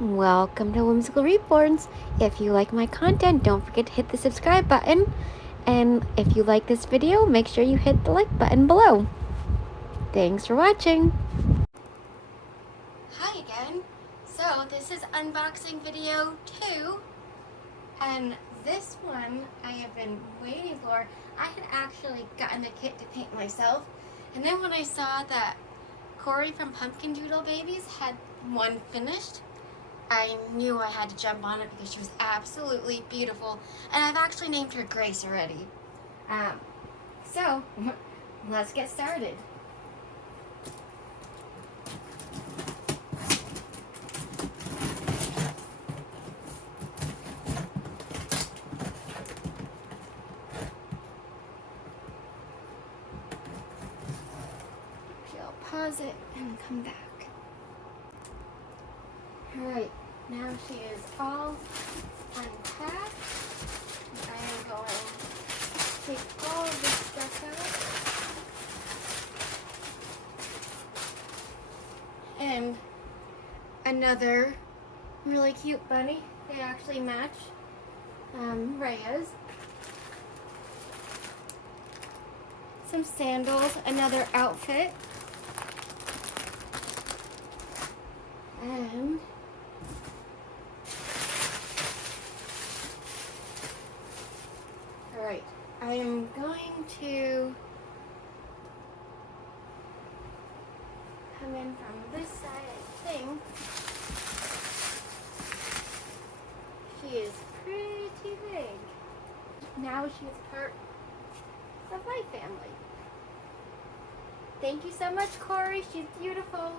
Welcome to Whimsical Reborns. If you like my content, don't forget to hit the subscribe button. And if you like this video, make sure you hit the like button below. Thanks for watching. Hi again. So this is unboxing video 2. And this one I have been waiting for. I had actually gotten a kit to paint myself. And then when I saw that Corey from Pumpkin Doodle Babies had one finished, I knew I had to jump on it because she was absolutely beautiful. And I've actually named her Grace already. So, let's get started. Okay, I'll pause it and come back. Alright, now she is all unpacked. I am going to take all of this stuff out. And another really cute bunny. They actually match Raya's. Some sandals, another outfit. And alright, I am going to come in from this side, I think. She is pretty big. Now she is part of my family. Thank you so much, Corey. She's beautiful.